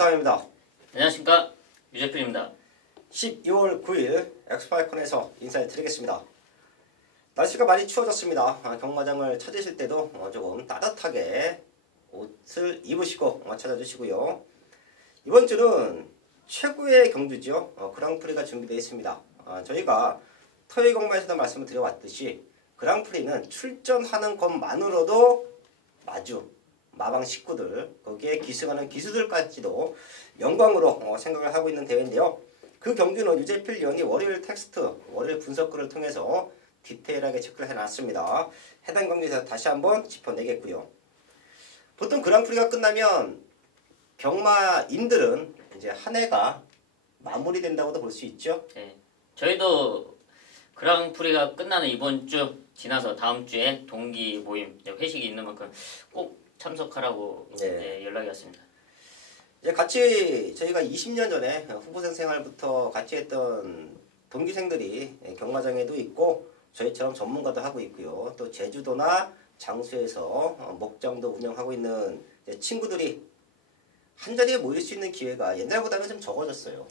유상입니다. 안녕하십니까, 유재필입니다. 12월 9일 엑스파이콘에서 인사드리겠습니다. 날씨가 많이 추워졌습니다. 경마장을 찾으실 때도 조금 따뜻하게 옷을 입으시고 찾아주시고요. 이번 주는 최고의 경주죠. 그랑프리가 준비되어 있습니다. 저희가 토요일 경마에서도 말씀을 드려왔듯이 그랑프리는 출전하는 것만으로도 마방 식구들, 거기에 기승하는 기수들까지도 영광으로 생각을 하고 있는 대회인데요. 그 경주는 유재필 위원이 월요일 텍스트, 월요일 분석글을 통해서 디테일하게 체크를 해놨습니다. 해당 경주에서 다시 한번 짚어내겠고요. 보통 그랑프리가 끝나면 경마인들은 이제 한 해가 마무리된다고도 볼 수 있죠. 네, 저희도 그랑프리가 끝나는 이번 주 지나서 다음 주에 동기 모임, 회식이 있는 만큼 꼭 참석하라고 연락이 왔습니다. 이제 같이 저희가 20년 전에 후보생 생활부터 같이 했던 동기생들이 경마장에도 있고 저희처럼 전문가도 하고 있고요. 또 제주도나 장수에서 목장도 운영하고 있는 친구들이 한자리에 모일 수 있는 기회가 옛날보다는 좀 적어졌어요.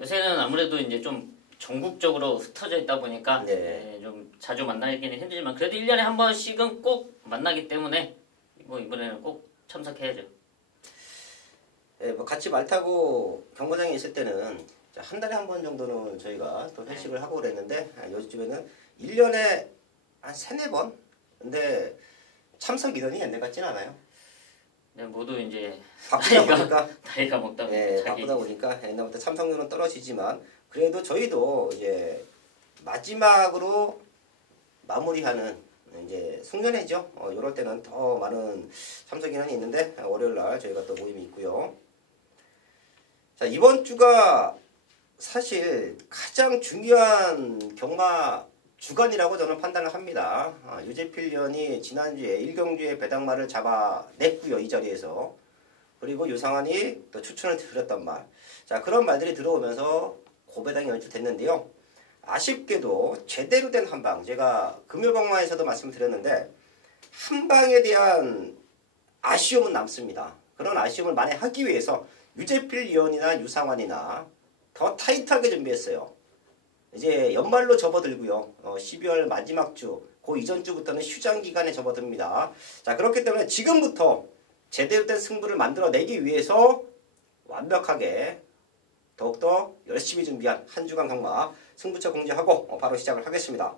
요새는 아무래도 이제 좀 전국적으로 흩어져 있다 보니까 좀 자주 만나기는 힘들지만 그래도 1년에 한 번씩은 꼭 만나기 때문에 이번에는 꼭 참석해야죠. 같이 말 타고 경마장에 있을 때는 한 달에 한 번 정도는 저희가 또 회식을 하고 그랬는데 요즘에는 1년에 한 3-4번? 근데 참석 인원이 옛날 같진 않아요. 네, 모두 이제 나이가 먹다 보니까 바쁘다 보니까 옛날부터 참석률은 떨어지지만 그래도 저희도 이제 마지막으로 마무리하는 이제 송년회죠. 이럴 때는 더 많은 참석 인원이 있는데 월요일 날 저희가 또 모임이 있고요. 자, 이번 주가 사실 가장 중요한 경마 주간이라고 저는 판단을 합니다. 유재필 위원이 지난주에 1경주에 배당말을 잡아냈고요. 이 자리에서. 그리고 유상환이 또 추천을 드렸단 말. 자, 그런 말들이 들어오면서 고배당이 연출됐는데요. 아쉽게도 제대로 된 한방, 제가 금요방마에서도 말씀드렸는데 한방에 대한 아쉬움은 남습니다. 그런 아쉬움을 만회하기 위해서 유재필 위원이나 유상환이나 더 타이트하게 준비했어요. 이제 연말로 접어들고요. 12월 마지막 주, 그 이전 주부터는 휴장 기간에 접어듭니다. 자, 그렇기 때문에 지금부터 제대로 된 승부를 만들어내기 위해서 완벽하게 더욱더 열심히 준비한 한 주간 경마 승부처 공지하고 바로 시작을 하겠습니다.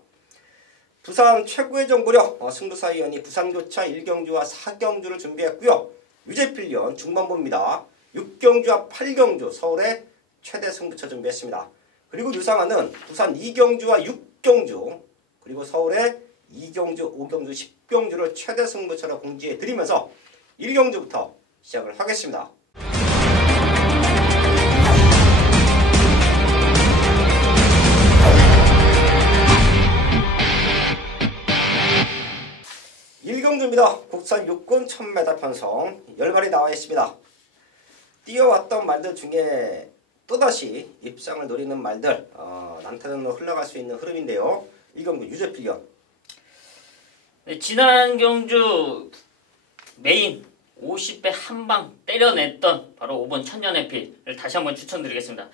부산 최고의 정보력 승부사위원이 부산교차 1경주와 4경주를 준비했고요. 유재필 위원 중반부입니다. 6경주와 8경주 서울의 최대 승부처 준비했습니다. 그리고 유상환은 부산 2경주와 6경주 그리고 서울의 2경주, 5경주, 10경주를 최대 승부처로 공지해드리면서 1경주부터 시작을 하겠습니다. 일경주입니다. 국산 육군 1000m 편성 10마리 나와 있습니다. 뛰어왔던 말들 중에 또다시 입상을 노리는 말들 난타전으로 흘러갈 수 있는 흐름인데요. 일경주 유재필 위원. 네, 지난 경주 메인 50배 한방 때려냈던 바로 5번 천년해필을 다시 한번 추천드리겠습니다.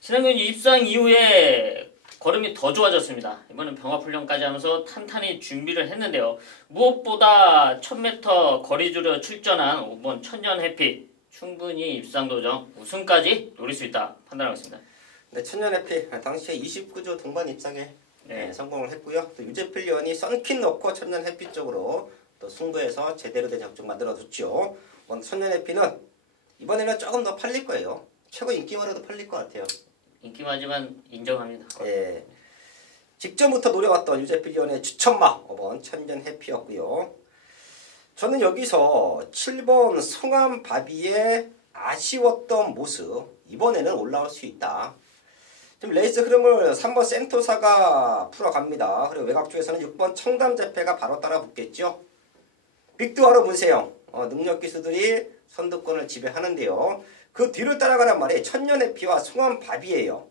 지난 경주 입상 이후에 걸음이 더 좋아졌습니다. 이번엔 병합훈련까지 하면서 탄탄히 준비를 했는데요. 무엇보다 1000m 거리줄여 출전한 5번 천년해필 충분히 입상도정 우승까지 노릴 수 있다 판단하고 있습니다. 네, 천년해필 당시에 29조 동반 입상에 성공을 했고요. 또 유재필 위원이 썬킨 넣고 천년해필 쪽으로 또 승부에서 제대로 된 작중 만들어줬죠. 천년해필은 이번에는 조금 더 팔릴 거예요. 최고 인기마로도 팔릴 것 같아요. 인기마지만 인정합니다. 예. 직전부터 노려왔던 유재필 위원의 추천마 5번 천년해필이었고요. 저는 여기서 7번 성암바비의 아쉬웠던 모습 이번에는 올라올 수 있다. 지금 레이스 흐름을 3번 센토사가 풀어갑니다. 그리고 외곽쪽에서는 6번 청담재패가 바로 따라 붙겠죠. 빅두아로 문세영 능력 기수들이 선두권을 지배하는데요. 그 뒤를 따라가란 말이 천년해피와 성암바비예요.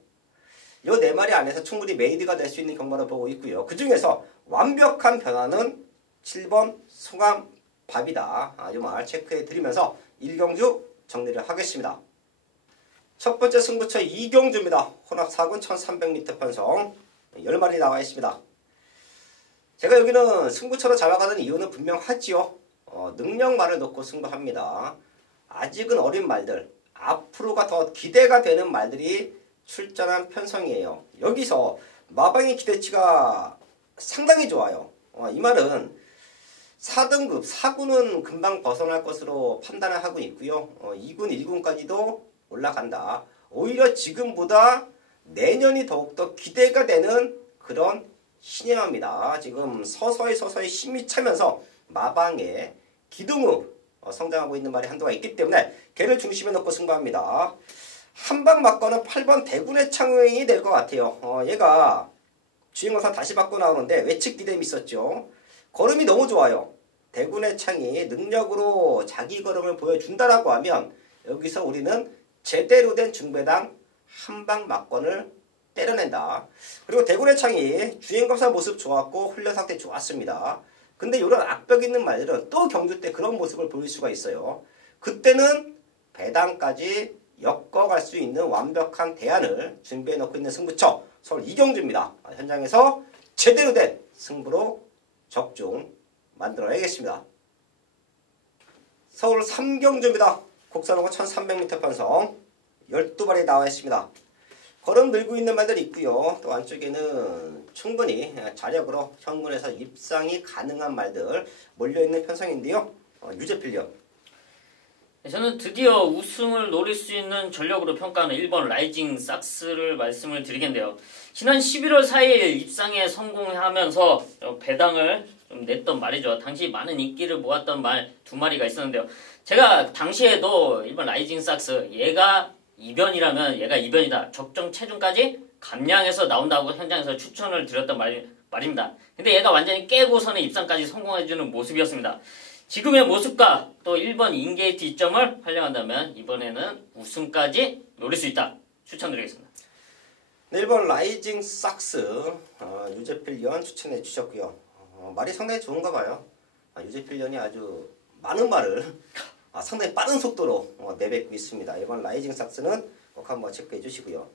이 네 마리 안에서 충분히 메이드가 될 수 있는 경마를 보고 있고요. 그 중에서 완벽한 변화는 7번 성암바비다. 이 말 체크해 드리면서 1경주 정리를 하겠습니다. 첫 번째 승부처 이경주입니다. 혼합 4군 1300m 편성 10마리 나와 있습니다. 제가 여기는 승부처로 잡아가는 이유는 분명하지요. 능력말을 놓고 승부합니다. 아직은 어린 말들, 앞으로가 더 기대가 되는 말들이 출전한 편성이에요. 여기서 마방의 기대치가 상당히 좋아요. 이 말은 4등급, 4군은 금방 벗어날 것으로 판단을 하고 있고요. 2군, 1군까지도 올라간다. 오히려 지금보다 내년이 더욱더 기대가 되는 그런 신예화입니다. 지금 서서히 힘이 차면서 마방의 기둥으로 성장하고 있는 말이 한도가 있기 때문에 걔를 중심에 놓고 승부합니다. 한방 맞거는 8번 대군의 창행이 될 것 같아요. 얘가 주행거사 다시 받고 나오는데 외측 디뎀이 있었죠. 걸음이 너무 좋아요. 대군의 창이 능력으로 자기 걸음을 보여준다라고 하면 여기서 우리는 제대로 된 중배당 한방 막건을 때려낸다. 그리고 대군의 창이 주행검사 모습 좋았고 훈련 상태 좋았습니다. 근데 이런 악벽 있는 말들은 또 경주 때 그런 모습을 보일 수가 있어요. 그때는 배당까지 엮어갈 수 있는 완벽한 대안을 준비해 놓고 있는 승부처 서울 이경주입니다. 현장에서 제대로 된 승부로 적중 만들어야겠습니다. 서울 삼경주입니다. 국산호고 1300m 편성 12발이 나와 있습니다. 걸음 늘고 있는 말들이 있고요. 또 안쪽에는 충분히 자력으로 현군에서 입상이 가능한 말들 몰려있는 편성인데요. 유재필련. 저는 드디어 우승을 노릴 수 있는 전력으로 평가하는 1번 라이징 삭스를 말씀을 드리겠는데요. 지난 11월 4일 입상에 성공하면서 배당을 좀 냈던 말이죠. 당시 많은 인기를 모았던 말 두 마리가 있었는데요. 제가 당시에도 1번 라이징 삭스 얘가 이변이라면 얘가 이변이다. 적정 체중까지 감량해서 나온다고 현장에서 추천을 드렸던 말입니다. 근데 얘가 완전히 깨고서는 입상까지 성공해주는 모습이었습니다. 지금의 모습과 또 1번 인게이트 이점을 활용한다면 이번에는 우승까지 노릴 수 있다. 추천드리겠습니다. 네, 1번 라이징 삭스 유재필련 추천해 주셨고요. 말이 상당히 좋은가 봐요. 유재필련이 아주 많은 말을 상당히 빠른 속도로 내뱉고 있습니다. 1번 라이징 삭스는 꼭 한번 체크해 주시고요.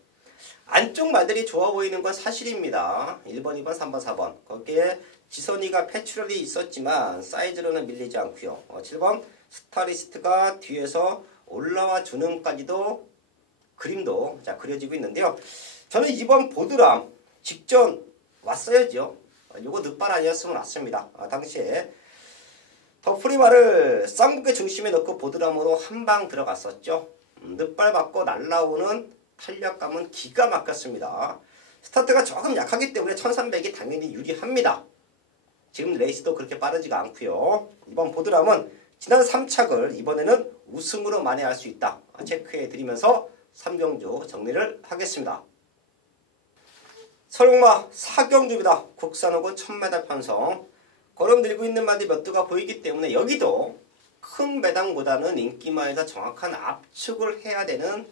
안쪽 말들이 좋아 보이는 건 사실입니다. 1번, 2번, 3번, 4번. 거기에 지선이가 패출혈이 있었지만 사이즈로는 밀리지 않고요. 7번 스타리스트가 뒤에서 올라와 주는까지도 그림도 그려지고 있는데요. 저는 2번 보드람 직전 왔어야죠. 요거 늦발 아니었으면 왔습니다. 당시에 더프리마를 쌍북의 중심에 넣고 보드람으로 한 방 들어갔었죠. 늦발 받고 날라오는 탄력감은 기가 막혔습니다. 스타트가 조금 약하기 때문에 1300이 당연히 유리합니다. 지금 레이스도 그렇게 빠르지가 않고요. 이번 보드람은 지난 3착을 이번에는 우승으로 만회할 수 있다. 체크해 드리면서 3경주 정리를 하겠습니다. 설국마 4경주입니다. 국산호고 1000m 편성. 걸음 들고 있는 말이 몇 두가 보이기 때문에 여기도 큰 배당보다는 인기마에서 정확한 압축을 해야 되는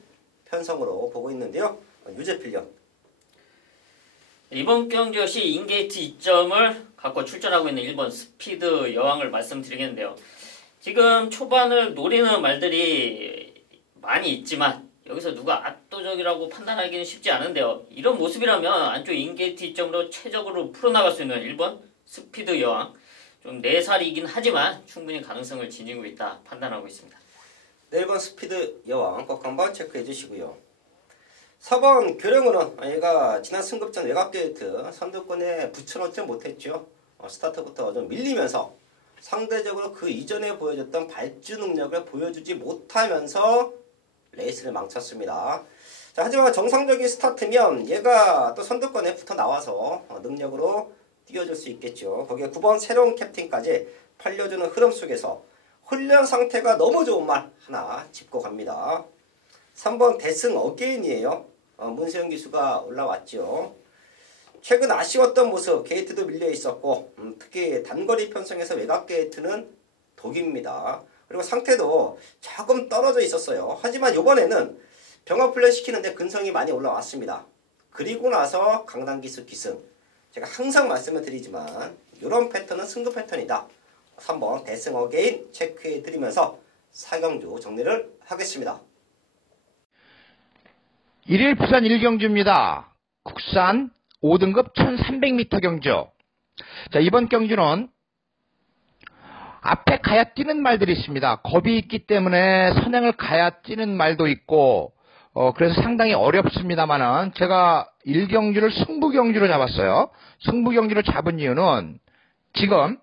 편성으로 보고 있는데요. 유재필련. 이번 경주 역시 인게이트 2점을 갖고 출전하고 있는 1번 스피드 여왕을 말씀드리겠는데요. 지금 초반을 노리는 말들이 많이 있지만 여기서 누가 압도적이라고 판단하기는 쉽지 않은데요. 이런 모습이라면 안쪽 인게이트 2점으로 최적으로 풀어나갈 수 있는 1번 스피드 여왕. 좀 4살이긴 하지만 충분히 가능성을 지니고 있다 판단하고 있습니다. 1번 스피드 여왕 꼭 한번 체크해 주시고요. 4번 교령은 얘가 지난 승급전 외곽 게이트 선두권에 붙여놓지 못했죠. 스타트부터 좀 밀리면서 상대적으로 그 이전에 보여줬던 발주 능력을 보여주지 못하면서 레이스를 망쳤습니다. 자, 하지만 정상적인 스타트면 얘가 또 선두권에 붙어 나와서 능력으로 뛰어줄 수 있겠죠. 거기에 9번 새로운 캡틴까지 팔려주는 흐름 속에서 훈련 상태가 너무 좋은 말 하나 짚고 갑니다. 3번 대승 어게인이에요. 문세영 기수가 올라왔죠. 최근 아쉬웠던 모습 게이트도 밀려 있었고 특히 단거리 편성에서 외곽 게이트는 독입니다. 그리고 상태도 조금 떨어져 있었어요. 하지만 이번에는 병합 훈련 시키는데 근성이 많이 올라왔습니다. 그리고 나서 강당기수 기승. 제가 항상 말씀을 드리지만 이런 패턴은 승급 패턴이다. 3번 대승 어게인 체크해 드리면서 4경주 정리를 하겠습니다. 일일 부산 1경주입니다. 국산 5등급 1300m 경주. 자, 이번 경주는 앞에 가야 뛰는 말들이 있습니다. 겁이 있기 때문에 선행을 가야 뛰는 말도 있고, 그래서 상당히 어렵습니다만은 제가 1경주를 승부경주로 잡았어요. 승부경주로 잡은 이유는 지금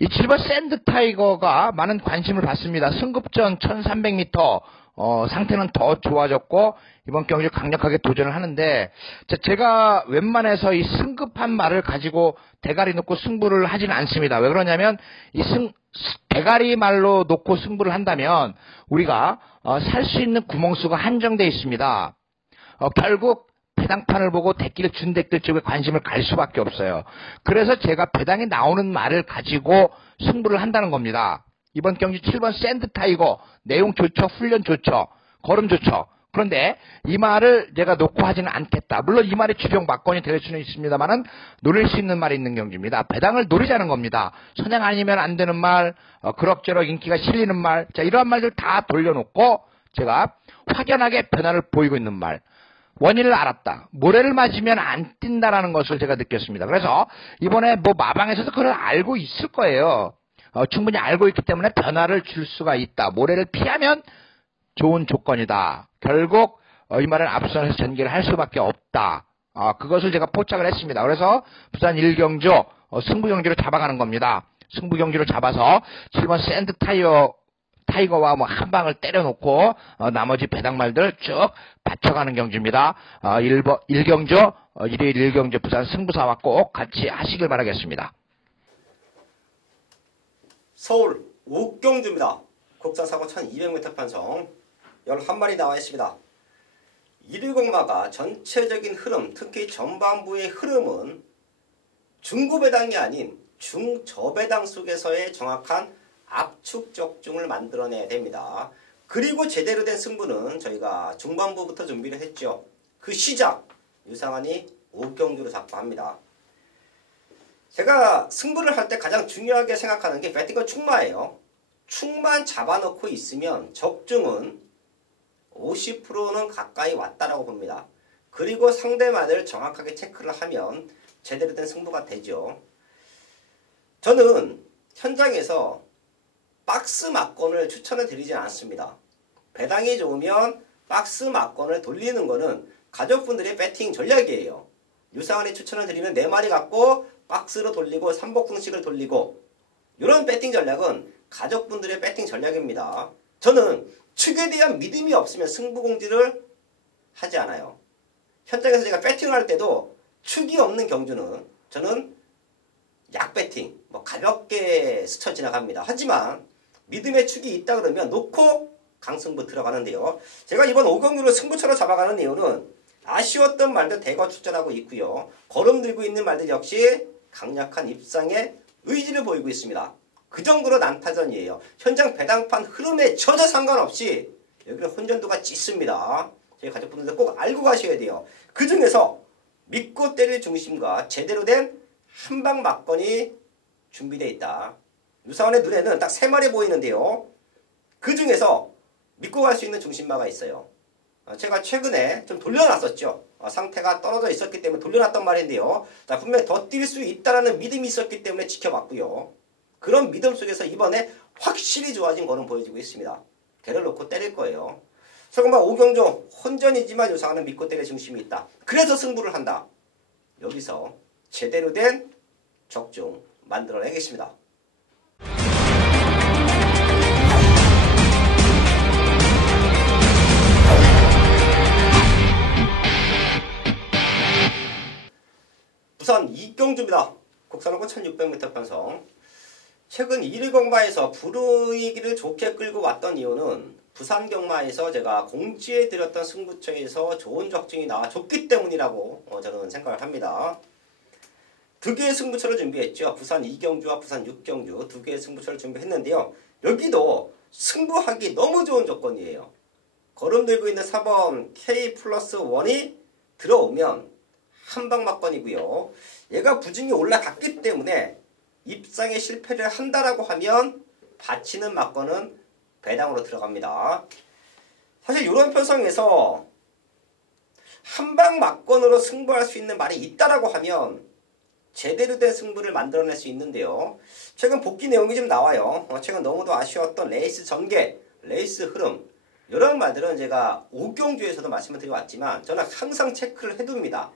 이 7번 샌드 타이거가 많은 관심을 받습니다. 승급전 1300m 상태는 더 좋아졌고 이번 경주 강력하게 도전을 하는데, 제가 웬만해서 이 승급한 말을 가지고 대가리 놓고 승부를 하지는 않습니다. 왜 그러냐면 이 대가리 말로 놓고 승부를 한다면 우리가 살 수 있는 구멍수가 한정되어 있습니다. 결국 배당판을 보고 대끼를 준 덱들 쪽에 관심을 갈 수밖에 없어요. 그래서 제가 배당에 나오는 말을 가지고 승부를 한다는 겁니다. 이번 경주 7번 샌드 타이거 내용 좋죠, 훈련 좋죠, 걸음 좋죠. 그런데 이 말을 내가 놓고 하지는 않겠다. 물론 이 말이 주력 막건이 될 수는 있습니다만은 노릴 수 있는 말이 있는 경주입니다. 배당을 노리자는 겁니다. 선행 아니면 안 되는 말, 그럭저럭 인기가 실리는 말, 자, 이러한 말들 다 돌려놓고 제가 확연하게 변화를 보이고 있는 말, 원인을 알았다. 모래를 맞으면 안 뛴다라는 것을 제가 느꼈습니다. 그래서 이번에 뭐 마방에서도 그걸 알고 있을 거예요. 충분히 알고 있기 때문에 변화를 줄 수가 있다. 모래를 피하면 좋은 조건이다. 결국 이 말은 앞선에서 전개를 할 수밖에 없다. 그것을 제가 포착을 했습니다. 그래서 부산 1경주 승부경주로 잡아가는 겁니다. 승부경주로 잡아서 7번 샌드 타이거와 뭐 한 방을 때려놓고 나머지 배당말들 쭉 받쳐가는 경주입니다. 1경주 일요일 1경주 부산 승부사와 꼭 같이 하시길 바라겠습니다. 서울 옥경주입니다. 국산 사고 1200m 편성 11마리 나와 있습니다. 110마가 전체적인 흐름, 특히 전반부의 흐름은 중고배당이 아닌 중저배당 속에서의 정확한 압축 적중을 만들어내야 됩니다. 그리고 제대로 된 승부는 저희가 중반부부터 준비를 했죠. 그 시작 유상환이 옥경주로 잡고 합니다. 제가 승부를 할 때 가장 중요하게 생각하는 게 배팅과 축마예요. 축만 잡아놓고 있으면 적중은 50%는 가까이 왔다라고 봅니다. 그리고 상대마를 정확하게 체크를 하면 제대로 된 승부가 되죠. 저는 현장에서 박스 막건을 추천을 드리진 않습니다. 배당이 좋으면 박스 막건을 돌리는 거는 가족분들의 배팅 전략이에요. 유상환이 추천을 드리는 4마리 갖고 박스로 돌리고 삼복승식을 돌리고, 이런 배팅 전략은 가족분들의 배팅 전략입니다. 저는 축에 대한 믿음이 없으면 승부공지를 하지 않아요. 현장에서 제가 배팅을 할 때도 축이 없는 경주는 저는 약 배팅, 가볍게 스쳐 지나갑니다. 하지만 믿음의 축이 있다 그러면 놓고 강승부 들어가는데요. 제가 이번 5경주로 승부처로 잡아가는 이유는 아쉬웠던 말들 대거 출전하고 있고요. 걸음 들고 있는 말들 역시 강력한 입상의 의지를 보이고 있습니다. 그 정도로 난타전이에요. 현장 배당판 흐름에 전혀 상관없이 여기는 혼전도가 짙습니다. 저희 가족분들도 꼭 알고 가셔야 돼요. 그 중에서 믿고 때릴 중심과 제대로 된 한방 막건이 준비되어 있다. 유상환의 눈에는 딱 3마리 보이는데요. 그 중에서 믿고 갈 수 있는 중심마가 있어요. 제가 최근에 좀 돌려놨었죠. 상태가 떨어져 있었기 때문에 돌려놨던 말인데요. 분명히 더 뛸 수 있다는 믿음이 있었기 때문에 지켜봤고요. 그런 믿음 속에서 이번에 확실히 좋아진 거는 보여지고 있습니다. 개를 놓고 때릴 거예요. 설마 5경주 혼전이지만 유상환은 믿고 때릴 중심이 있다. 그래서 승부를 한다. 여기서 제대로 된 적중 만들어내겠습니다. 부산 2경주입니다. 국산호고 1600m 편성. 최근 1위 경마에서 분위기를 좋게 끌고 왔던 이유는 부산 경마에서 제가 공지해 드렸던 승부처에서 좋은 적중이 나와줬기 때문이라고 저는 생각을 합니다. 2개의 승부처를 준비했죠. 부산 2경주와 부산 6경주 2개의 승부처를 준비했는데요. 여기도 승부하기 너무 좋은 조건이에요. 걸음 들고 있는 4번 K+1이 들어오면 한방 막건이고요. 얘가 부진이 올라갔기 때문에 입상에 실패를 한다라고 하면 받치는 막건은 배당으로 들어갑니다. 사실 이런 편성에서 한방 막건으로 승부할 수 있는 말이 있다라고 하면 제대로 된 승부를 만들어낼 수 있는데요. 최근 복귀 내용이 좀 나와요. 최근 너무도 아쉬웠던 레이스 전개, 레이스 흐름 이런 말들은 제가 5경주에서도 말씀을 드려왔지만 저는 항상 체크를 해둡니다.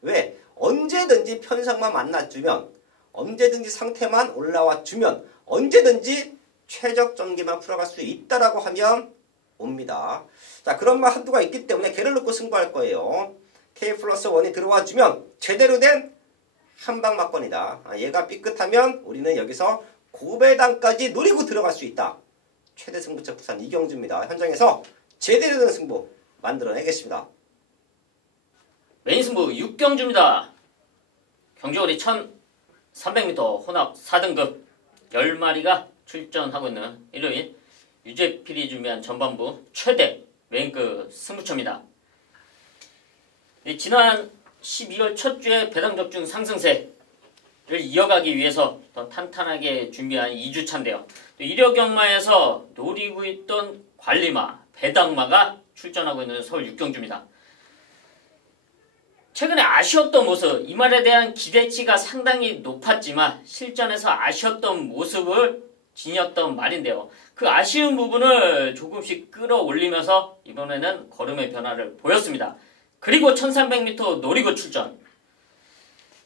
왜? 언제든지 편성만 만나주면 언제든지 상태만 올라와주면 언제든지 최적 전개만 풀어갈 수 있다라고 하면 옵니다. 자, 그런 말 한두가 있기 때문에 걔를 놓고 승부할 거예요. K+1이 들어와주면 제대로 된 한방 막건이다. 얘가 삐끗하면 우리는 여기서 고배당까지 노리고 들어갈 수 있다. 최대 승부처 부산 이경주입니다. 현장에서 제대로 된 승부 만들어내겠습니다. 메인 승부 6경주입니다. 경주거리 1300m 혼합 4등급 10마리가 출전하고 있는 일요일 유재필이 준비한 전반부 최대 메인급 승부처입니다. 지난 12월 첫 주에 배당 적중 상승세를 이어가기 위해서 더 탄탄하게 준비한 2주차인데요. 1여 경마에서 노리고 있던 관리마, 배당마가 출전하고 있는 서울 6경주입니다. 최근에 아쉬웠던 모습, 이 말에 대한 기대치가 상당히 높았지만 실전에서 아쉬웠던 모습을 지녔던 말인데요. 그 아쉬운 부분을 조금씩 끌어올리면서 이번에는 걸음의 변화를 보였습니다. 그리고 1300m 노리고 출전.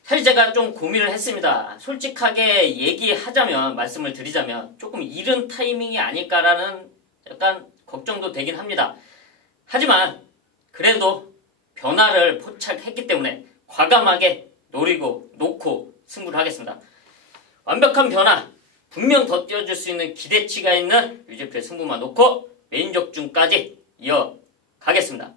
사실 제가 좀 고민을 했습니다. 솔직하게 얘기하자면, 말씀을 드리자면 조금 이른 타이밍이 아닐까라는 약간 걱정도 되긴 합니다. 하지만 그래도 변화를 포착했기 때문에 과감하게 노리고 놓고 승부를 하겠습니다. 완벽한 변화, 분명 더 띄워줄 수 있는 기대치가 있는 유재필 승부만 놓고 메인 적중까지 이어가겠습니다.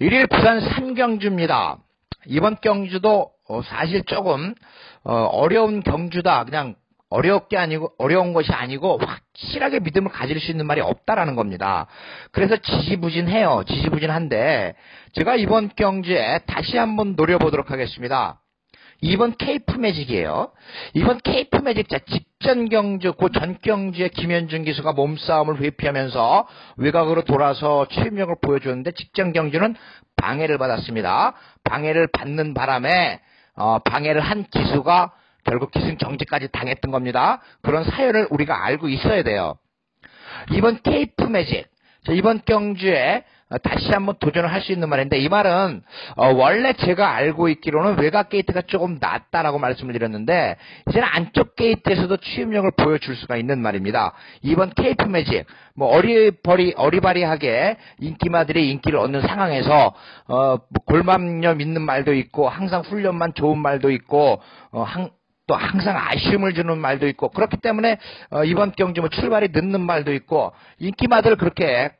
1일 부산 3경주입니다. 이번 경주도 사실 조금 어려운 경주다. 그냥 어려운 것이 아니고 확실하게 믿음을 가질 수 있는 말이 없다라는 겁니다. 그래서 지지부진해요. 지지부진한데 제가 이번 경주에 다시 한번 노려보도록 하겠습니다. 이번 케이프 매직이에요. 이번 케이프 매직 직전 경주, 그 전 경주에 김현준 기수가 몸싸움을 회피하면서 외곽으로 돌아서 추임력을 보여줬는데 직전 경주는 방해를 받았습니다. 방해를 받는 바람에 방해를 한 기수가 결국 기승 정지까지 당했던 겁니다. 그런 사연을 우리가 알고 있어야 돼요. 이번 케이프 매직, 이번 경주에 다시 한번 도전을 할 수 있는 말인데 이 말은 원래 제가 알고 있기로는 외곽 게이트가 조금 낫다라고 말씀을 드렸는데 이제는 안쪽 게이트에서도 추임력을 보여줄 수가 있는 말입니다. 이번 케이프 매직 어리바리하게 인기마들이 인기를 얻는 상황에서 골맘념 있는 말도 있고 항상 훈련만 좋은 말도 있고 또 항상 아쉬움을 주는 말도 있고 그렇기 때문에 이번 경주 출발이 늦는 말도 있고 인기마들 그렇게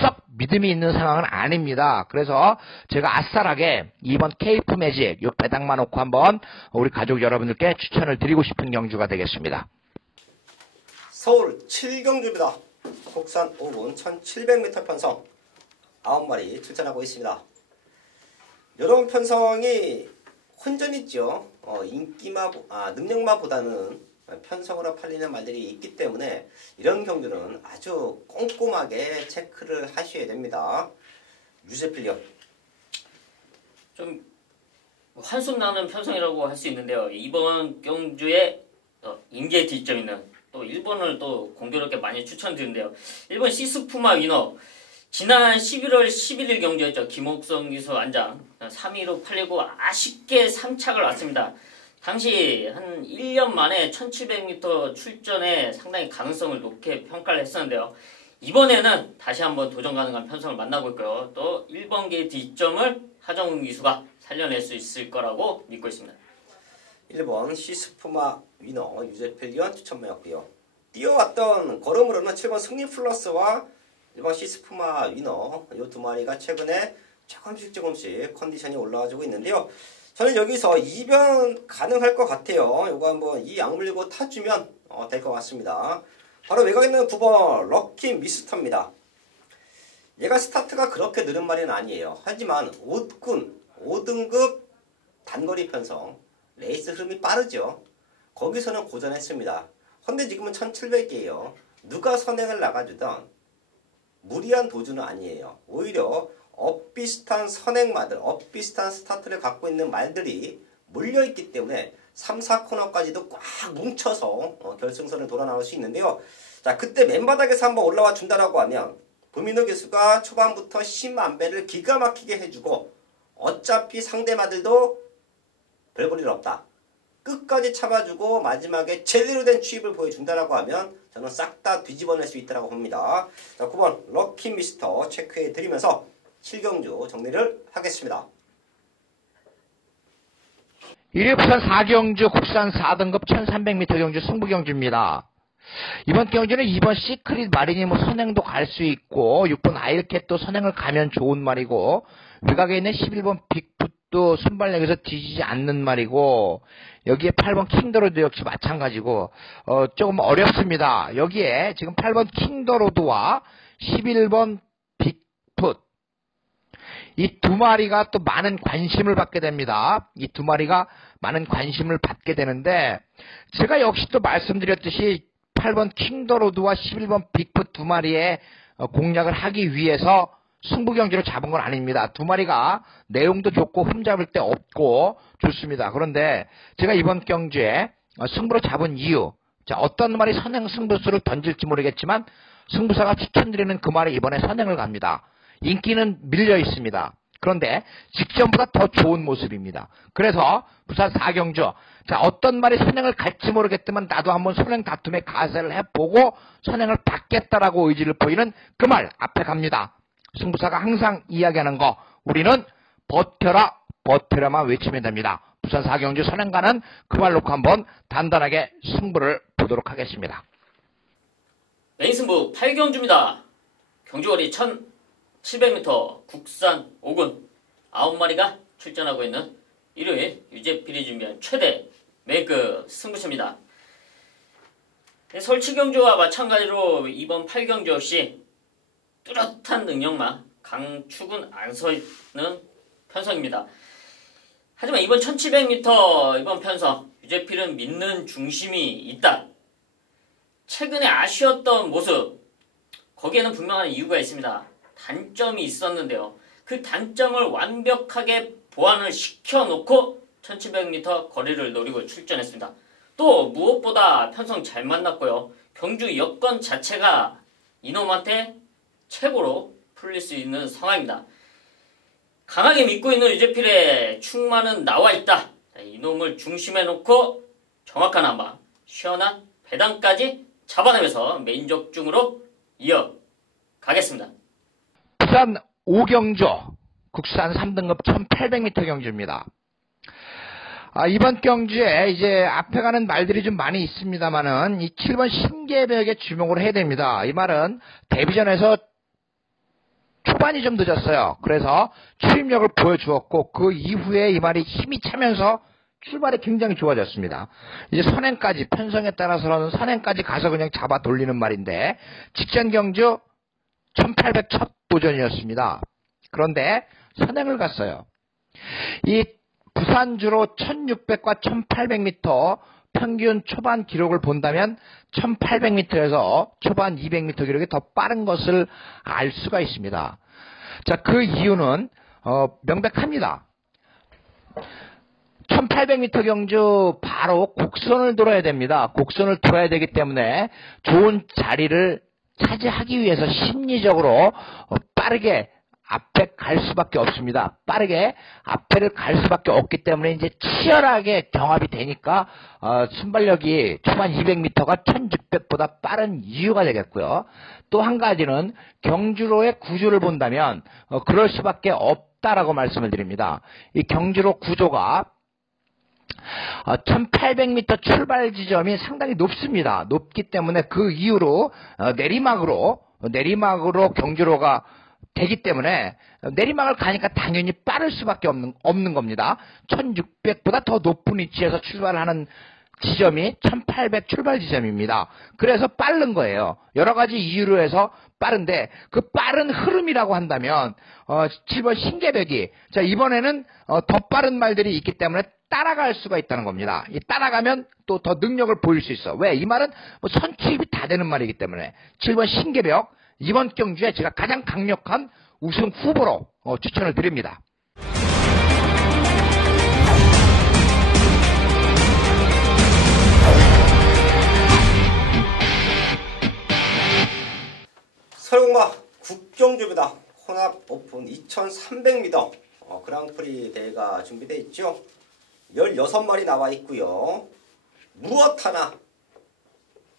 썩 믿음이 있는 상황은 아닙니다. 그래서 제가 아싸라게 이번 케이프 매직 요 배당만 놓고 한번 우리 가족 여러분들께 추천을 드리고 싶은 경주가 되겠습니다. 서울 7경주입니다. 국산 5분 1700m 편성 9마리 출전하고 있습니다. 이런 편성이 혼전있죠. 능력마보다는 편성으로 팔리는 말들이 있기 때문에 이런 경주는 아주 꼼꼼하게 체크를 하셔야 됩니다. 유재필력 좀 한숨 나는 편성이라고 할 수 있는데요. 이번 경주에 인계 뒤점 있는 또 1번을 또 공교롭게 많이 추천드리는데요. 1번 시스푸마 위너 지난 11월 11일 경주였죠. 김옥성 기수 안장 3위로 팔리고 아쉽게 3착을 왔습니다. 당시 한 1년 만에 1700m 출전에 상당히 가능성을 높게 평가를 했었는데요. 이번에는 다시 한번 도전 가능한 편성을 만나고 있고요. 또 1번 게이트 2점을 하정훈 기수가 살려낼 수 있을 거라고 믿고 있습니다. 1번 시스푸마 위너 유재필 위원 추천매였고요. 뛰어왔던 걸음으로는 7번 승리 플러스와 1번 시스푸마 위너 이 두 마리가 최근에 조금씩 컨디션이 올라와주고 있는데요. 저는 여기서 2변 가능할 것 같아요. 이거 한번 이 악물고 타주면 될 것 같습니다. 바로 외곽에 있는 9번 럭키 미스터입니다. 얘가 스타트가 그렇게 느린 말은 아니에요. 하지만 5등급 단거리 편성 레이스 흐름이 빠르죠. 거기서는 고전했습니다. 근데 지금은 1700개예요. 누가 선행을 나가주던 무리한 도주는 아니에요. 오히려 엇비슷한 선행마들, 엇비슷한 스타트를 갖고 있는 말들이 몰려있기 때문에 3, 4코너까지도 꽉 뭉쳐서 결승선을 돌아 나올 수 있는데요. 자, 그때 맨바닥에서 한번 올라와 준다라고 하면 부민호 교수가 초반부터 심안배를 기가 막히게 해주고 어차피 상대마들도 별 볼 일 없다. 끝까지 참아주고 마지막에 제대로 된 추입을 보여준다라고 하면 저는 싹 다 뒤집어낼 수 있다고 봅니다. 자, 9번 럭키 미스터 체크해 드리면서 7경주 정리를 하겠습니다. 1위 부산 4경주 국산 4등급 1300m 경주 승부경주입니다. 이번 경주는 2번 시크릿 마린이 선행도 갈 수 있고 6번 아일캣도 선행을 가면 좋은 말이고 외곽에 있는 11번 빅풋도 순발력에서 뒤지지 않는 말이고 여기에 8번 킹더로드 역시 마찬가지고 조금 어렵습니다. 여기에 지금 8번 킹더로드와 11번 빅풋 이 두 마리가 또 많은 관심을 받게 됩니다. 이 두 마리가 많은 관심을 받게 되는데 제가 역시 또 말씀드렸듯이 8번 킹더로드와 11번 빅풋 두 마리의 공략을 하기 위해서 승부경주로 잡은 건 아닙니다. 두 마리가 내용도 좋고 흠잡을 데 없고 좋습니다. 그런데 제가 이번 경주에 승부로 잡은 이유, 자, 어떤 말이 선행 승부수를 던질지 모르겠지만 승부사가 추천드리는 그 말이 이번에 선행을 갑니다. 인기는 밀려 있습니다. 그런데 직전보다 더 좋은 모습입니다. 그래서 부산 4경주, 자, 어떤 말이 선행을 갈지 모르겠지만 나도 한번 선행 다툼에 가세를 해보고 선행을 받겠다라고 의지를 보이는 그 말 앞에 갑니다. 승부사가 항상 이야기하는 거, 우리는 버텨라 버텨라만 외치면 됩니다. 부산 4경주 선행가는 그 말 놓고 한번 단단하게 승부를 보도록 하겠습니다. 메인 승부 8경주입니다. 경주거리 1700m 국산 5군 9마리가 출전하고 있는 일요일 유재필이 준비한 최대 메이크 승부처입니다. 서울치경주와 마찬가지로 이번 8경주 역시 뚜렷한 능력만 강축은 안 서있는 편성입니다. 하지만 이번 1700m 이번 편성 유재필은 믿는 중심이 있다. 최근에 아쉬웠던 모습, 거기에는 분명한 이유가 있습니다. 단점이 있었는데요. 그 단점을 완벽하게 보완을 시켜놓고 1700m 거리를 노리고 출전했습니다. 또 무엇보다 편성 잘 만났고요. 경주 여건 자체가 이놈한테 최고로 풀릴 수 있는 상황입니다. 강하게 믿고 있는 유재필의 충만은 나와있다. 이놈을 중심에 놓고 정확한 한방, 시원한 배당까지 잡아내면서 메인 적중으로 이어가겠습니다. 부산 5경주 국산 3등급 1800m 경주입니다. 이번 경주에 이제 앞에 가는 말들이 좀 많이 있습니다만은 이 7번 신계벽에 주목을 해야 됩니다. 이 말은 데뷔전에서 초반이 좀 늦었어요. 그래서 출입력을 보여주었고 그 이후에 이 말이 힘이 차면서 출발이 굉장히 좋아졌습니다. 이제 선행까지 편성에 따라서는 선행까지 가서 그냥 잡아 돌리는 말인데 직전 경주 1800 첫 도전이었습니다. 그런데 선행을 갔어요. 이 부산주로 1600과 1800m 평균 초반 기록을 본다면 1800m에서 초반 200m 기록이 더 빠른 것을 알 수가 있습니다. 자, 그 이유는 명백합니다. 1800m 경주 바로 곡선을 돌아야 됩니다. 곡선을 돌아야 되기 때문에 좋은 자리를 차지하기 위해서 심리적으로 빠르게 앞에 갈 수밖에 없습니다. 빠르게 앞에를 갈 수밖에 없기 때문에 이제 치열하게 경합이 되니까 순발력이 초반 200m가 1600보다 빠른 이유가 되겠고요. 또 한 가지는 경주로의 구조를 본다면 그럴 수밖에 없다라고 말씀을 드립니다. 이 경주로 구조가 1800m 출발 지점이 상당히 높습니다. 높기 때문에 그 이후로 내리막으로 경주로가 되기 때문에 내리막을 가니까 당연히 빠를 수밖에 없는 겁니다. 1600보다 더 높은 위치에서 출발하는 지점이 1800 출발 지점입니다. 그래서 빠른 거예요. 여러 가지 이유로 해서 빠른데 그 빠른 흐름이라고 한다면 7번 신계벽이 자 이번에는 더 빠른 말들이 있기 때문에 따라갈 수가 있다는 겁니다. 이 따라가면 또 더 능력을 보일 수 있어. 왜? 이 말은 선취입이 다 되는 말이기 때문에 7번 신계벽 이번 경주에 제가 가장 강력한 우승 후보로 추천을 드립니다. 서울공마 국경주보다 혼합 오픈 2300m 그랑프리 대회가 준비되어 있죠. 16마리 나와 있고요. 무엇 하나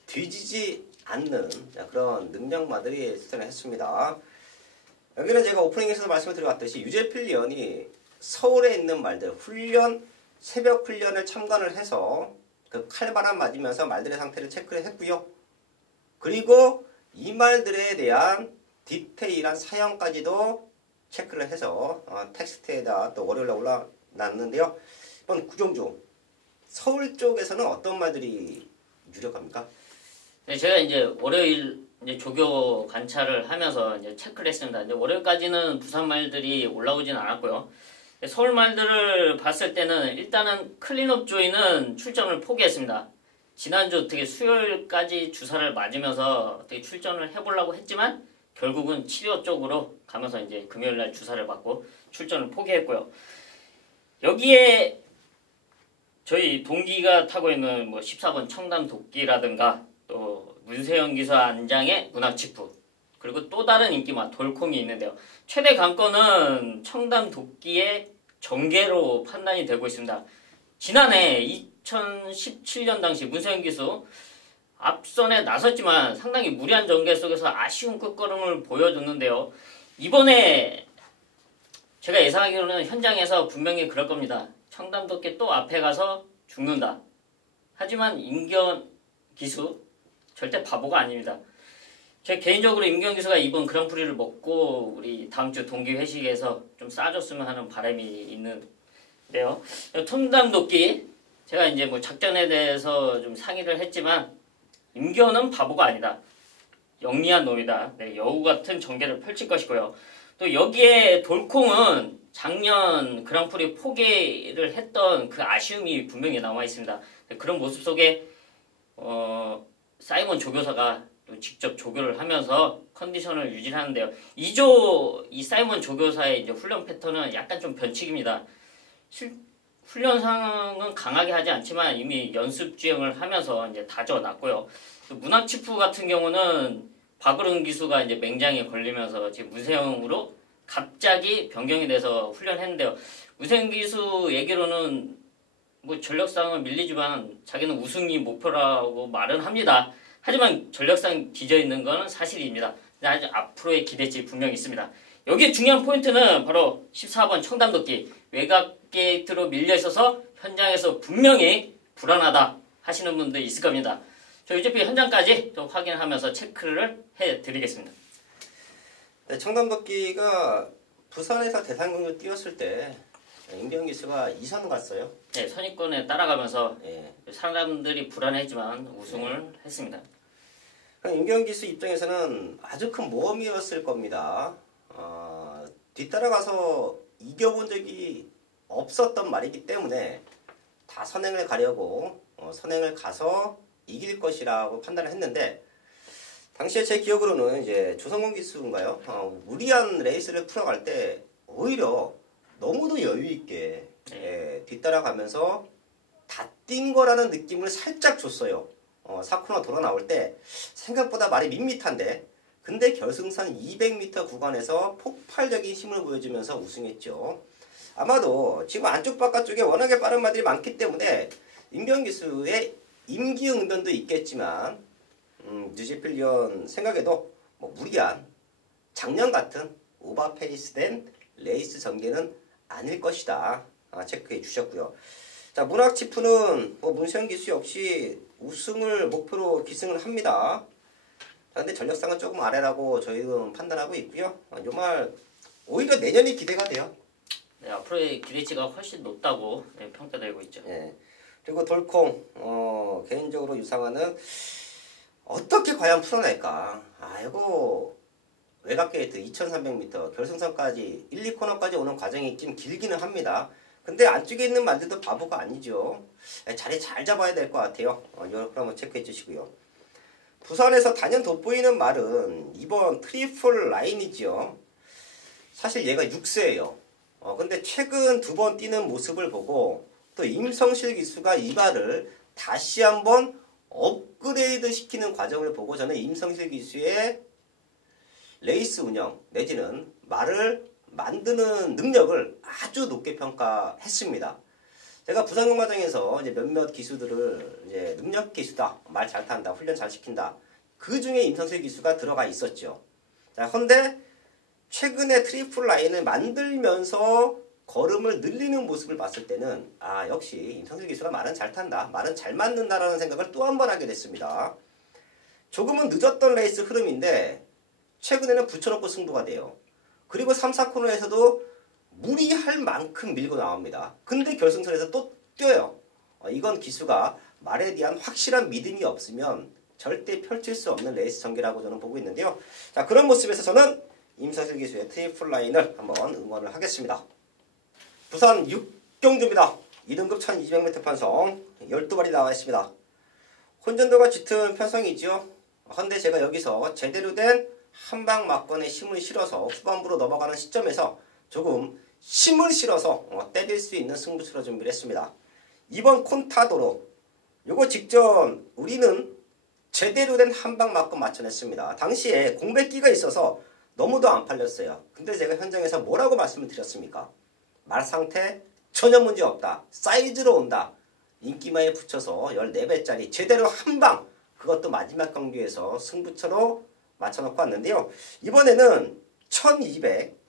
뒤지지 않는 그런 능력마들이 출전을 했습니다. 여기는 제가 오프닝에서도 말씀을 드려왔듯이 유재필위원이 서울에 있는 말들 새벽 훈련을 참관을 해서 그 칼바람 맞으면서 말들의 상태를 체크를 했고요. 그리고 이 말들에 대한 디테일한 사연까지도 체크를 해서 텍스트에다 또 월요일에 올라놨는데요. 이번 구종주 서울 쪽에서는 어떤 말들이 유력합니까? 네, 제가 이제 월요일 이제 조교 관찰을 하면서 이제 체크를 했습니다. 이제 월요일까지는 부산 말들이 올라오진 않았고요. 서울 말들을 봤을 때는 일단은 클린업 조이는 출전을 포기했습니다. 지난주 어떻게 수요일까지 주사를 맞으면서 어떻게 출전을 해보려고 했지만 결국은 치료 쪽으로 가면서 이제 금요일날 주사를 맞고 출전을 포기했고요. 여기에 저희 동기가 타고 있는 뭐 14번 청담 도끼라든가 또 문세영 기사 안장의 문학치프 그리고 또 다른 인기마 돌콩이 있는데요. 최대 강권은 청담 도끼의 정계로 판단이 되고 있습니다. 지난해 2017년 당시 문세영 기수 앞선에 나섰지만 상당히 무리한 전개 속에서 아쉬운 끝걸음을 보여줬는데요. 이번에 제가 예상하기로는 현장에서 분명히 그럴 겁니다. 청담도끼 또 앞에 가서 죽는다. 하지만 임견 기수 절대 바보가 아닙니다. 제 개인적으로 임견 기수가 이번 그랑프리를 먹고 우리 다음 주 동기 회식에서 좀 싸줬으면 하는 바람이 있는데요. 청담도끼 제가 이제 뭐 작전에 대해서 좀 상의를 했지만 임견은 바보가 아니다. 영리한 놈이다. 네, 여우 같은 전개를 펼칠 것이고요. 또 여기에 돌콩은 작년 그랑프리 포기를 했던 그 아쉬움이 분명히 남아 있습니다. 그런 모습 속에 사이먼 조교사가 또 직접 조교를 하면서 컨디션을 유지하는데요. 이 사이먼 조교사의 이제 훈련 패턴은 약간 좀 변칙입니다. 훈련 상황은 강하게 하지 않지만 이미 연습 주행을 하면서 이제 다져놨고요. 문학치프 같은 경우는 박으른 기수가 이제 맹장에 걸리면서 지금 무세형으로 갑자기 변경이 돼서 훈련했는데요. 무세형 기수 얘기로는 뭐 전력상은 밀리지만 자기는 우승이 목표라고 말은 합니다. 하지만 전력상 뒤져 있는 건 사실입니다. 아주 앞으로의 기대치 분명히 있습니다. 여기에 중요한 포인트는 바로 14번 청담도끼 외곽 게이트로 밀려 있어서 현장에서 분명히 불안하다 하시는 분들 있을 겁니다. 저 유재필 현장까지 좀 확인하면서 체크를 해드리겠습니다. 네, 청담도끼가 부산에서 대상공을 뛰었을 때 임병 기수가 2선 갔어요. 네, 선입권에 따라가면서 예. 사람들이 불안했지만 우승을 했습니다. 임경 기수 입장에서는 아주 큰 모험이었을 겁니다. 뒤따라가서 이겨본 적이 없었던 말이기 때문에 다 선행을 가려고 선행을 가서 이길 것이라고 판단을 했는데 당시에 제 기억으로는 이제 조성곤 기수인가요? 무리한 레이스를 풀어갈 때 오히려 너무도 여유 있게 뒤따라가면서 다 뛴 거라는 느낌을 살짝 줬어요. 4코너 돌아 나올 때 생각보다 말이 밋밋한데 근데 결승선 200m 구간에서 폭발적인 힘을 보여주면서 우승했죠. 아마도 지금 안쪽 바깥쪽에 워낙에 빠른 말들이 많기 때문에 임병 기수의 임기응변도 있겠지만 유재필 위원 생각에도 뭐 무리한 작년 같은 오버페이스된 레이스 전개는 아닐 것이다. 체크해 주셨고요. 자, 문학치프는 문세영 기수 역시 우승을 목표로 기승을 합니다. 근데 전력상은 조금 아래라고 저희는 판단하고 있고요. 이 말 오히려 내년이 기대가 돼요. 네, 앞으로의 기대치가 훨씬 높다고 평가되고 있죠. 네. 그리고 돌콩 개인적으로 유상화는 어떻게 과연 풀어낼까. 아이고 외곽게이트 2300m 결승선까지 1, 2코너까지 오는 과정이 좀 길기는 합니다. 근데 안쪽에 있는 말들도 바보가 아니죠. 자리 잘 잡아야 될 것 같아요. 이걸 한번 체크해 주시고요. 부산에서 단연 돋보이는 말은 이번 트리플 라인이죠. 사실 얘가 6세예요. 근데 최근 2번 뛰는 모습을 보고 또 임성실 기수가 이 말을 다시 한번 업그레이드 시키는 과정을 보고 저는 임성실 기수의 레이스 운영 내지는 말을 만드는 능력을 아주 높게 평가했습니다. 제가 부산경 과정에서 이제 몇몇 기수들을 이제 능력 기수다, 말 잘 탄다, 훈련 잘 시킨다. 그 중에 임성실 기수가 들어가 있었죠. 자, 근데 최근에 트리플 라인을 만들면서 걸음을 늘리는 모습을 봤을 때는 역시 임성실 기수가 말은 잘 탄다, 말은 잘 맞는다라는 생각을 또 한 번 하게 됐습니다. 조금은 늦었던 레이스 흐름인데 최근에는 붙여놓고 승부가 돼요. 그리고 3, 4코너에서도 무리할 만큼 밀고 나옵니다. 근데 결승선에서 또 뛰어요. 이건 기수가 말에 대한 확실한 믿음이 없으면 절대 펼칠 수 없는 레이스 전개라고 저는 보고 있는데요. 자, 그런 모습에서 저는 임성실 기수의 트리플 라인을 한번 응원을 하겠습니다. 부산 6경주입니다. 2등급 1200m 편성 12발이 나와 있습니다. 혼전도가 짙은 편성이지요. 근데 제가 여기서 제대로 된 한방 막건에 힘을 실어서 후반부로 넘어가는 시점에서 조금 힘을 실어서 때릴 수 있는 승부처로 준비를 했습니다. 이번 콘타도로 요거 직전 우리는 제대로 된 한방 막건 맞춰냈습니다. 당시에 공백기가 있어서 너무도 안 팔렸어요. 근데 제가 현장에서 뭐라고 말씀을 드렸습니까? 말 상태 전혀 문제 없다. 사이즈로 온다. 인기마에 붙여서 14배짜리 제대로 한방, 그것도 마지막 경기에서 승부처로 맞춰놓고 왔는데요. 이번에는 1200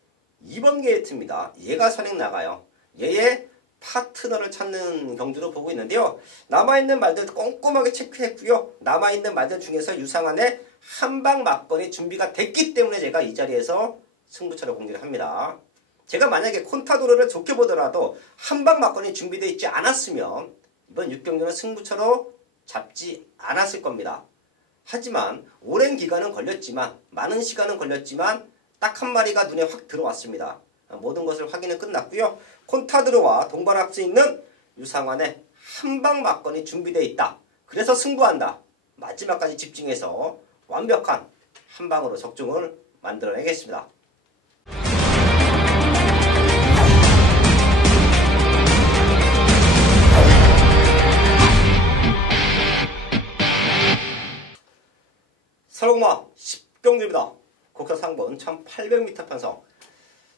2번 게이트입니다. 얘가 선행 나가요. 얘의 파트너를 찾는 경주로 보고 있는데요. 남아있는 말들 꼼꼼하게 체크했고요. 남아있는 말들 중에서 유상한의 한방 막건이 준비가 됐기 때문에 제가 이 자리에서 승부처를 공개를 합니다. 제가 만약에 콘타도로를 좋게 보더라도 한방 막건이 준비되어 있지 않았으면 이번 6경주는 승부처로 잡지 않았을 겁니다. 하지만 오랜 기간은 걸렸지만, 많은 시간은 걸렸지만 딱 한 마리가 눈에 확 들어왔습니다. 모든 것을 확인은 끝났고요. 콘타드로와 동반할 수 있는 유상환의 한방 막건이 준비되어 있다. 그래서 승부한다. 마지막까지 집중해서 완벽한 한방으로 적중을 만들어내겠습니다. 설공마 10경주입니다. 국사 상번 1800m 편성.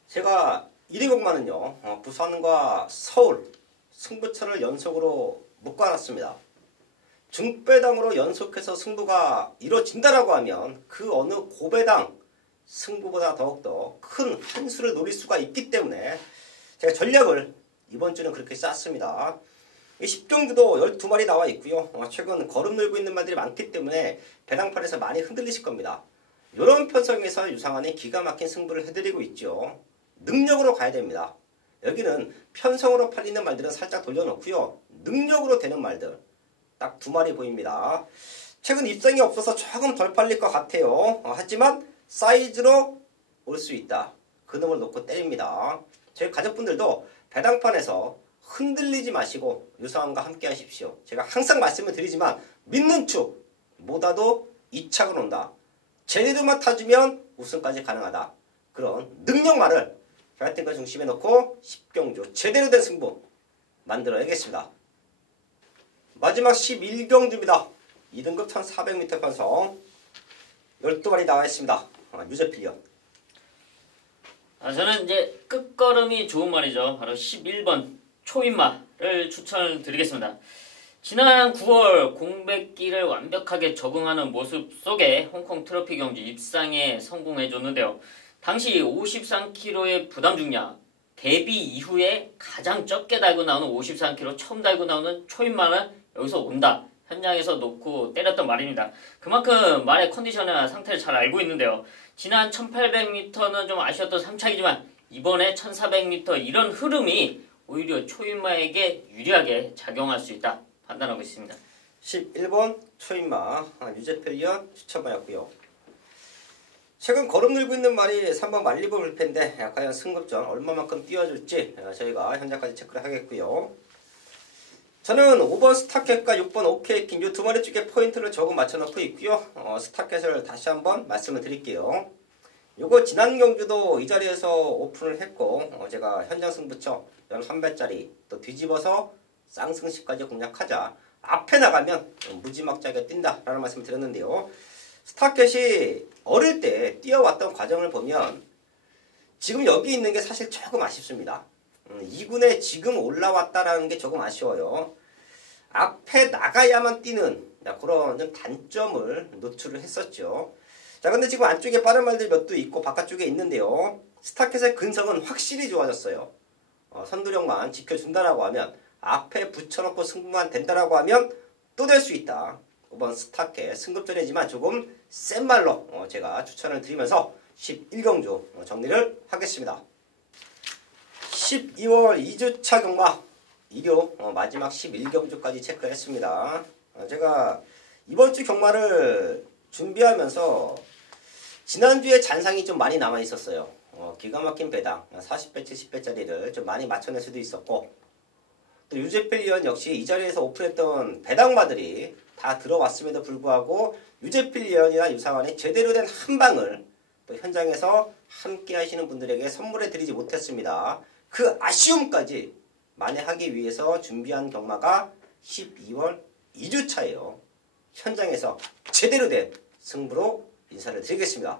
제가 1위 공마는요, 부산과 서울 승부처를 연속으로 묶어놨습니다. 중배당으로 연속해서 승부가 이루어진다라고 하면 그 어느 고배당 승부보다 더욱더 큰 한 수를 노릴 수가 있기 때문에 제가 전략을 이번 주는 그렇게 짰습니다. 10경주도 12마리 나와 있고요. 최근 걸음 늘고 있는 말들이 많기 때문에 배당판에서 많이 흔들리실 겁니다. 이런 편성에서 유상환이 기가 막힌 승부를 해드리고 있죠. 능력으로 가야 됩니다. 여기는 편성으로 팔리는 말들은 살짝 돌려놓고요. 능력으로 되는 말들 딱 2마리 보입니다. 최근 입상이 없어서 조금 덜 팔릴 것 같아요. 하지만 사이즈로 올 수 있다. 그 놈을 놓고 때립니다. 저희 가족분들도 배당판에서 흔들리지 마시고 유상환과 함께 하십시오. 제가 항상 말씀을 드리지만 믿는 축보다도 2착을 온다. 제대로만 타주면 우승까지 가능하다. 그런 능력만을 배팅과 중심에 놓고 10경주 제대로 된 승부 만들어야겠습니다. 마지막 11경주입니다. 2등급 1400m 편성 12마리 나와 있습니다. 유재필이요. 저는 이제 끝걸음이 좋은 말이죠. 바로 11번 초인마를 추천을 드리겠습니다. 지난 9월 공백기를 완벽하게 적응하는 모습 속에 홍콩 트로피 경주 입상에 성공해줬는데요. 당시 53kg의 부담 중량, 데뷔 이후에 가장 적게 달고 나오는 53kg 처음 달고 나오는 초인마는 여기서 온다. 현장에서 놓고 때렸던 말입니다. 그만큼 말의 컨디션이나 상태를 잘 알고 있는데요. 지난 1800m는 좀 아쉬웠던 3착이지만 이번에 1400m 이런 흐름이 오히려 초인마에게 유리하게 작용할 수 있다 판단하고 있습니다. 11번 초인마 유재필이요 추천받았고요. 최근 걸음 늘고 있는 말이 3번 말리버 불펜데 과연 승급전 얼마만큼 띄워줄지 저희가 현장까지 체크를 하겠고요. 저는 5번 스타켓과 6번 오케이킹 이 2마리 쪽에 포인트를 조금 맞춰놓고 있고요. 스타켓을 다시 한번 말씀을 드릴게요. 요거 지난 경주도 이 자리에서 오픈을 했고 제가 현장 승부처 11배짜리 또 뒤집어서 쌍승시까지 공략하자 앞에 나가면 무지막지하게 뛴다라는 말씀을 드렸는데요. 스타켓이 어릴 때 뛰어왔던 과정을 보면 지금 여기 있는 게 사실 조금 아쉽습니다. 2군에 지금 올라왔다라는 게 조금 아쉬워요. 앞에 나가야만 뛰는 그런 좀 단점을 노출을 했었죠. 자, 근데 지금 안쪽에 빠른 말들 몇 도 있고 바깥쪽에 있는데요. 스타켓의 근성은 확실히 좋아졌어요. 선두력만 지켜준다라고 하면 앞에 붙여놓고 승부만 된다라고 하면 또 될 수 있다. 이번 스타켓 승급전이지만 조금 센 말로 제가 추천을 드리면서 11경주 정리를 하겠습니다. 12월 2주차 경마 일요 마지막 11경주까지 체크를 했습니다. 제가 이번 주 경마를 준비하면서 지난주에 잔상이 좀 많이 남아 있었어요. 기가 막힌 배당 40배, 70배짜리를 좀 많이 맞춰낼 수도 있었고 또 유재필 위원 역시 이 자리에서 오픈했던 배당마들이 다 들어왔음에도 불구하고 유재필 위원이나 유상환의 제대로 된 한방을 또 현장에서 함께 하시는 분들에게 선물해 드리지 못했습니다. 그 아쉬움까지 만회하기 위해서 준비한 경마가 12월 2주차예요. 현장에서 제대로 된 승부로 인사를 드리겠습니다.